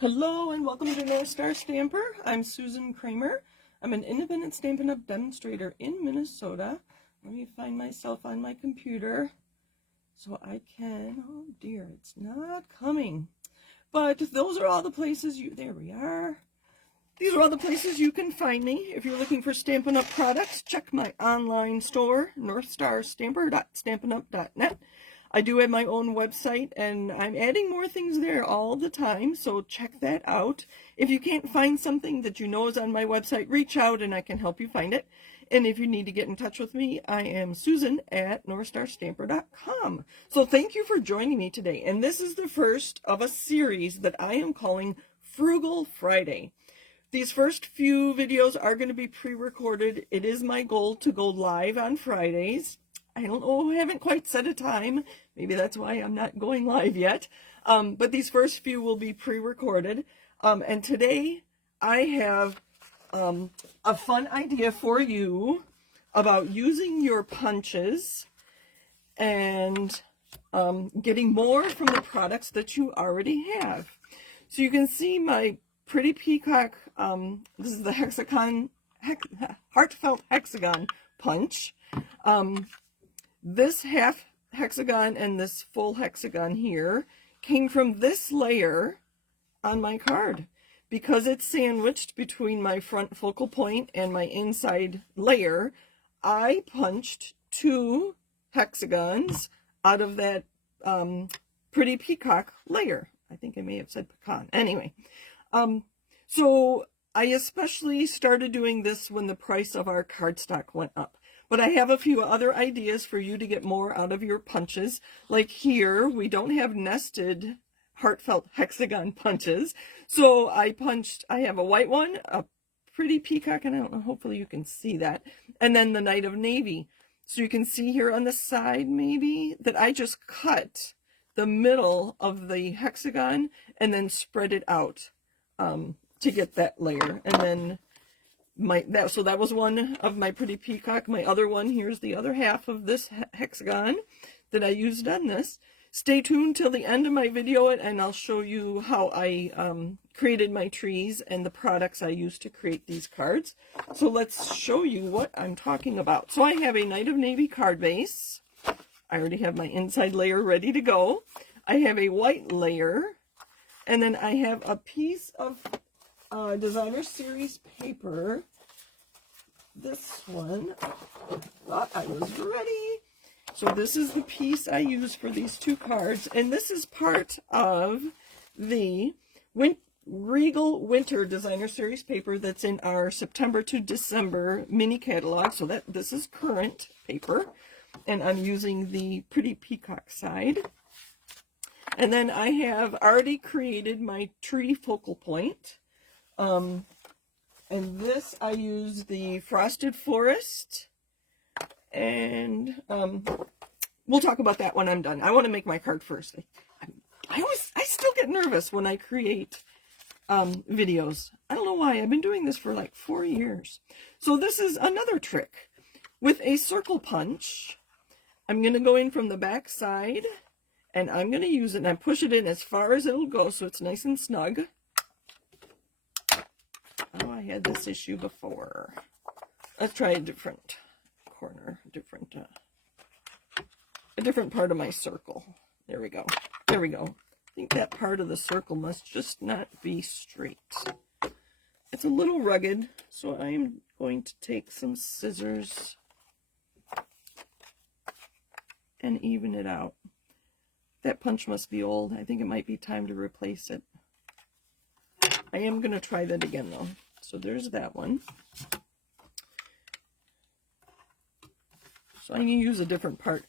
Hello and welcome to North Star Stamper. I'm Susan Kramer. I'm an independent Stampin' Up! Demonstrator in Minnesota. Let me find myself on my computer so I can, oh dear, it's not coming. But those are all the places there we are. These are all the places you can find me. If you're looking for Stampin' Up! Products, check my online store, northstarstamper.stampinup.net. I do have my own website, and I'm adding more things there all the time, so check that out. If you can't find something that you know is on my website, reach out and I can help you find it. And if you need to get in touch with me, I am Susan at northstarstamper.com. So thank you for joining me today. And this is the first of a series that I am calling Frugal Friday. These first few videos are going to be pre-recorded. It is my goal to go live on Fridays. I don't know, I haven't quite set a time. Maybe that's why I'm not going live yet. But these first few will be pre-recorded. And today I have a fun idea for you about using your punches and getting more from the products that you already have. So you can see my pretty peacock, this is the heartfelt hexagon punch. This half hexagon and this full hexagon here came from this layer on my card. Because it's sandwiched between my front focal point and my inside layer, I punched two hexagons out of that pretty peacock layer. I think I may have said pecan. Anyway, so I especially started doing this when the price of our cardstock went up. But I have a few other ideas for you to get more out of your punches. Like here, we don't have nested heartfelt hexagon punches. So I have a white one, a pretty peacock, and I don't know, hopefully you can see that. And then the Knight of Navy. So you can see here on the side maybe that I just cut the middle of the hexagon and then spread it out to get that layer. And then so that was one of my pretty peacock. My other one, here's the other half of this hexagon that I used on this. Stay tuned till the end of my video and I'll show you how I created my trees and the products I used to create these cards. So let's show you what I'm talking about. So I have a Knight of Navy card base. I already have my inside layer ready to go. I have a white layer, and then I have a piece of designer series paper. This one, thought I was ready. So this is the piece I use for these two cards, and this is part of the Regal Winter Designer Series paper that's in our September to December mini catalog. So this is current paper, and I'm using the pretty peacock side. And then I have already created my tree focal point. And this I use the Frosted Forest, and we'll talk about that when I'm done. I want to make my card first. I still get nervous when I create videos. I don't know why. I've been doing this for like 4 years. So this is another trick. With a circle punch, I'm going to go in from the back side, and I'm going to use it, and I push it in as far as it'll go so it's nice and snug. Oh, I had this issue before. Let's try a different corner, a different part of my circle. There we go. There we go. I think that part of the circle must just not be straight. It's a little rugged, so I'm going to take some scissors and even it out. That punch must be old. I think it might be time to replace it. I am going to try that again, though. So there's that one. So I'm going to use a different part.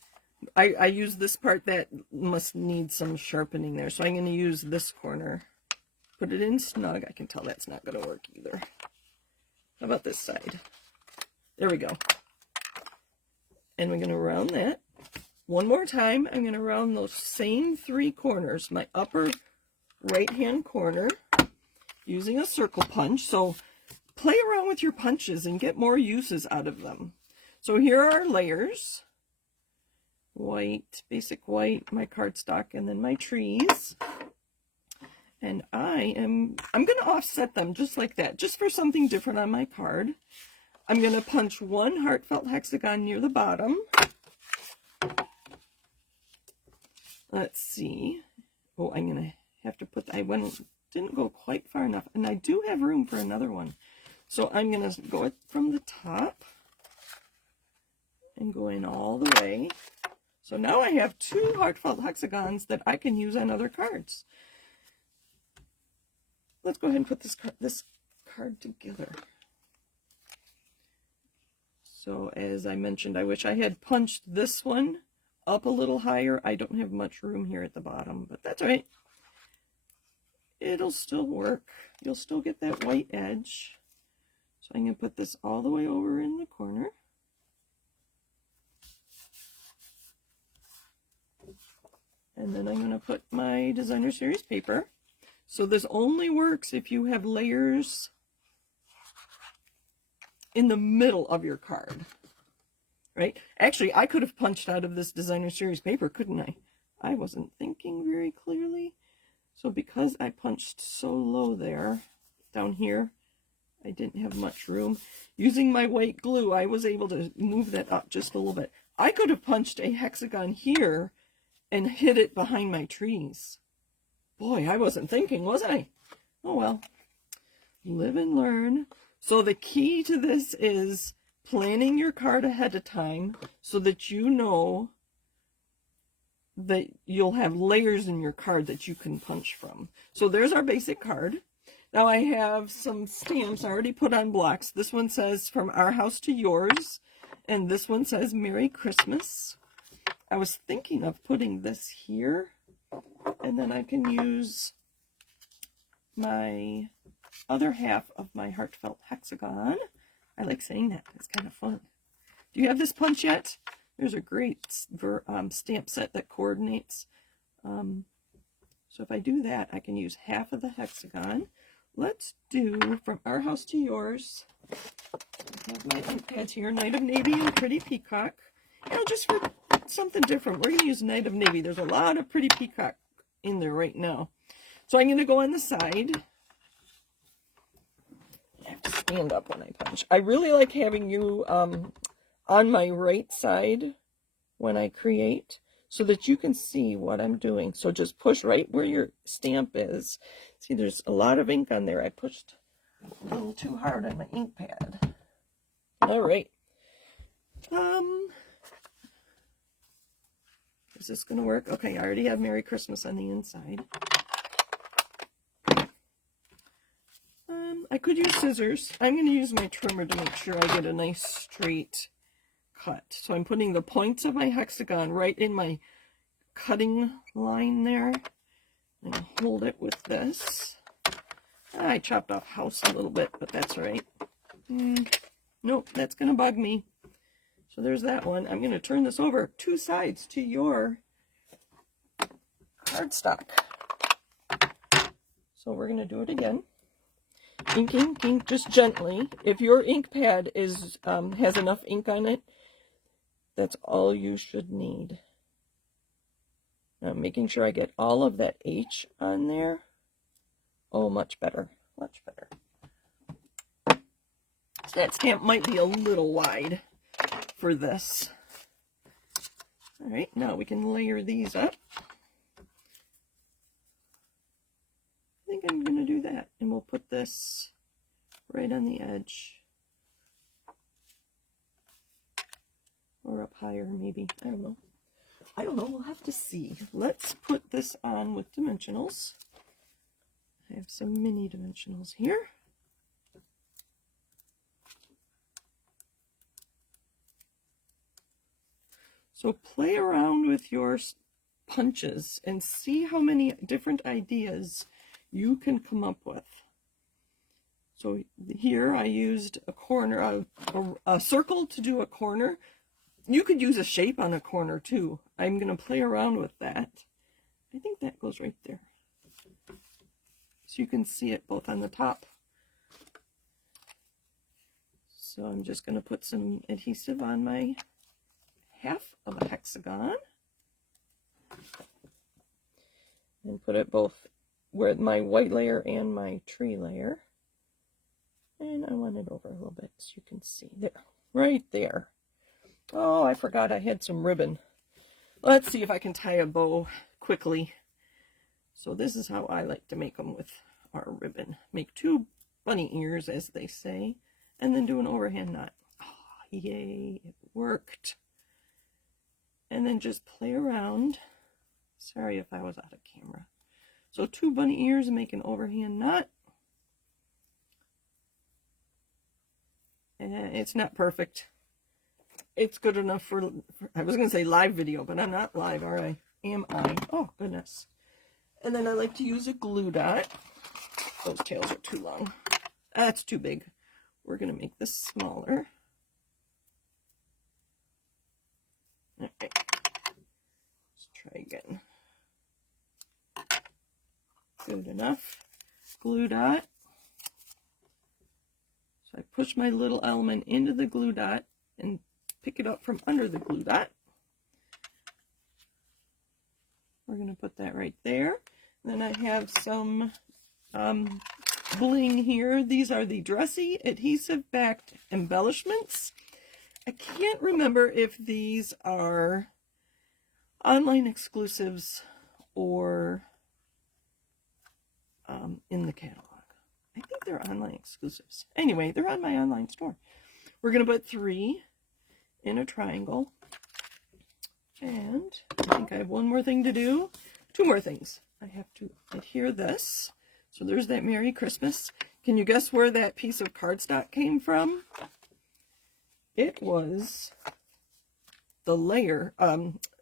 I use this part that must need some sharpening there. So I'm going to use this corner. Put it in snug. I can tell that's not going to work either. How about this side? There we go. And we're going to round that. One more time, I'm going to round those same three corners. My upper right-hand corner, using a circle punch. So play around with your punches and get more uses out of them. So here are our layers. White, basic white, my cardstock, and then my trees. And I'm going to offset them just like that, just for something different on my card. I'm going to punch one heartfelt hexagon near the bottom. Let's see. Oh, I'm going to have to put, didn't go quite far enough, and I do have room for another one. So I'm going to go from the top and go in all the way. So now I have 2 heartfelt hexagons that I can use on other cards. Let's go ahead and put this card together. So as I mentioned, I wish I had punched this one up a little higher. I don't have much room here at the bottom, but that's all right. It'll still work. You'll still get that white edge. So I'm going to put this all the way over in the corner. And then I'm going to put my designer series paper. So this only works if you have layers in the middle of your card, right? Actually, I could have punched out of this designer series paper, couldn't I? I wasn't thinking very clearly. So because I punched so low there, down here, I didn't have much room. Using my white glue, I was able to move that up just a little bit. I could have punched a hexagon here and hid it behind my trees. Boy, I wasn't thinking, was I? Oh well, live and learn. So the key to this is planning your card ahead of time so that you know that you'll have layers in your card that you can punch from. So there's our basic card. Now I have some stamps already put on blocks. This one says From Our House to Yours, and this one says Merry Christmas. I was thinking of putting this here, and then I can use my other half of my heartfelt hexagon. I like saying that. It's kind of fun. Do you have this punch yet? There's a great stamp set that coordinates. So if I do that, I can use half of the hexagon. Let's do From Our House to Yours. I have my ink pads here, Night of Navy and Pretty Peacock. You know, just for something different, we're going to use Night of Navy. There's a lot of Pretty Peacock in there right now. So I'm going to go on the side. I have to stand up when I punch. I really like having you on my right side when I create so that you can see what I'm doing. So just push right where your stamp is. See, there's a lot of ink on there. I pushed a little too hard on my ink pad. All right. Is this going to work? Okay, I already have Merry Christmas on the inside. I could use scissors. I'm going to use my trimmer to make sure I get a nice straight cut. So I'm putting the points of my hexagon right in my cutting line there. I'm going to hold it with this. I chopped off house a little bit, but that's all right. Nope, that's going to bug me. So there's that one. I'm going to turn this over 2 sides to your cardstock. So we're going to do it again. Ink, ink, ink, just gently. If your ink pad is has enough ink on it, that's all you should need. Now I'm making sure I get all of that H on there. Oh, much better, much better. That stamp might be a little wide for this. All right, now we can layer these up. I think I'm going to do that, and we'll put this right on the edge. Or up higher, maybe. I don't know. I don't know. We'll have to see. Let's put this on with dimensionals. I have some mini dimensionals here. So play around with your punches and see how many different ideas you can come up with. So here I used a corner, a circle to do a corner. You could use a shape on a corner too. I'm going to play around with that. I think that goes right there. So you can see it both on the top. So I'm just going to put some adhesive on my half of a hexagon and put it both with my white layer and my tree layer. And I want it over a little bit so you can see there, right there. Oh, I forgot I had some ribbon. Let's see if I can tie a bow quickly. So this is how I like to make them with our ribbon. Make 2 bunny ears, as they say, and then do an overhand knot. Oh, yay, it worked. And then just play around. Sorry if I was out of camera. So 2 bunny ears and make an overhand knot. And it's not perfect. It's good enough for I was going to say live video, but I'm not live, are I? Am I? Oh, goodness. And then I like to use a glue dot. Those tails are too long. That's too big. We're going to make this smaller. Okay. Let's try again. Good enough. Glue dot. So I push my little element into the glue dot and pick it up from under the glue dot. We're going to put that right there. Then I have some bling here. These are the Dressy adhesive backed embellishments. I can't remember if these are online exclusives or in the catalog. I think they're online exclusives. Anyway, they're on my online store. We're going to put 3 in a triangle. And I think I have one more thing to do. 2 more things. I have to adhere this. So there's that Merry Christmas. Can you guess where that piece of cardstock came from? It was the layer,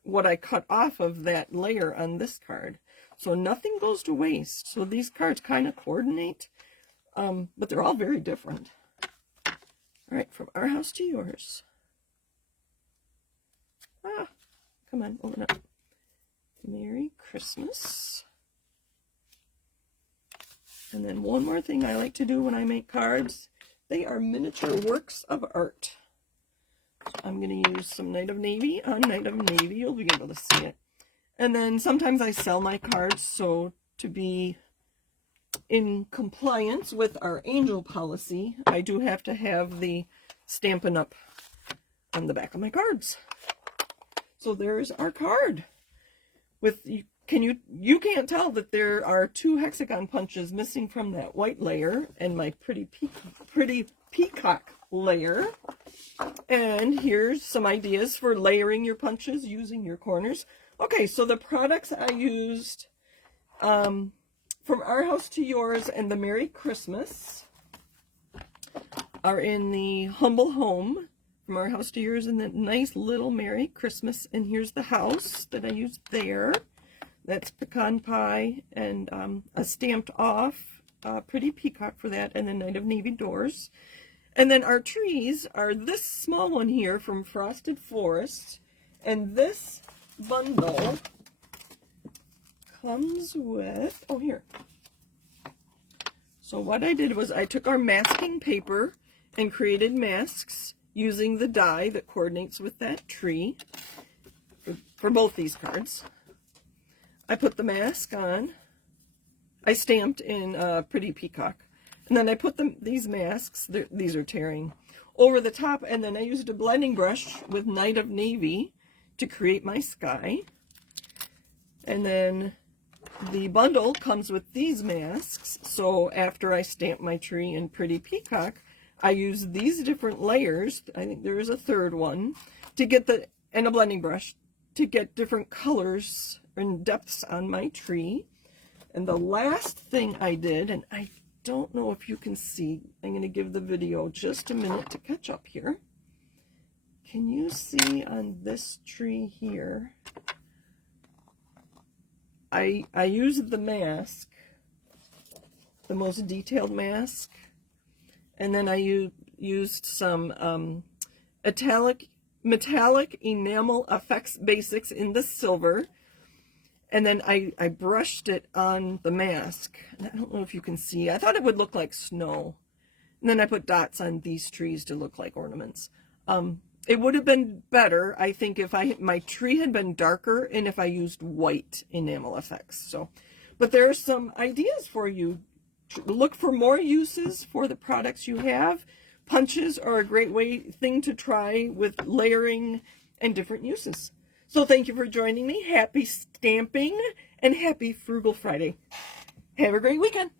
what I cut off of that layer on this card. So nothing goes to waste. So these cards kind of coordinate, but they're all very different. All right, from our house to yours. Ah, come on, open up. Merry Christmas. And then one more thing I like to do when I make cards. They are miniature works of art. So I'm going to use some Night of Navy on Night of Navy. You'll be able to see it. And then sometimes I sell my cards, so to be in compliance with our angel policy, I do have to have the Stampin' Up! On the back of my cards. So there's our card. With you can't tell that there are 2 hexagon punches missing from that white layer and my pretty peacock layer. And here's some ideas for layering your punches using your corners. Okay, so the products I used from Our House to Yours and the Merry Christmas are in the Humble Home, From Our House to Yours, and the nice little Merry Christmas. And here's the house that I used there. That's pecan pie and a stamped off pretty peacock for that, and the Night of Navy doors. And then our trees are this small one here from Frosted Forest, and this bundle comes with, oh here. So what I did was I took our masking paper and created masks using the die that coordinates with that tree for both these cards. I put the mask on. I stamped in Pretty Peacock. And then I put these masks, these are tearing, over the top, and then I used a blending brush with Night of Navy to create my sky. And then the bundle comes with these masks, so after I stamp my tree in Pretty Peacock, I use these different layers, I think there is a third one, to get and a blending brush, to get different colors and depths on my tree. And the last thing I did, and I don't know if you can see, I'm going to give the video just a minute to catch up here. Can you see on this tree here? I used the mask, the most detailed mask, and then I used some metallic enamel effects basics in the silver, and then I brushed it on the mask. And I don't know if you can see. I thought it would look like snow. And then I put dots on these trees to look like ornaments. It would have been better, I think, if my tree had been darker and if I used white enamel effects. So, But there are some ideas for you. Look for more uses for the products you have. Punches are a great thing to try with layering and different uses. So thank you for joining me. Happy stamping and happy Frugal Friday. Have a great weekend.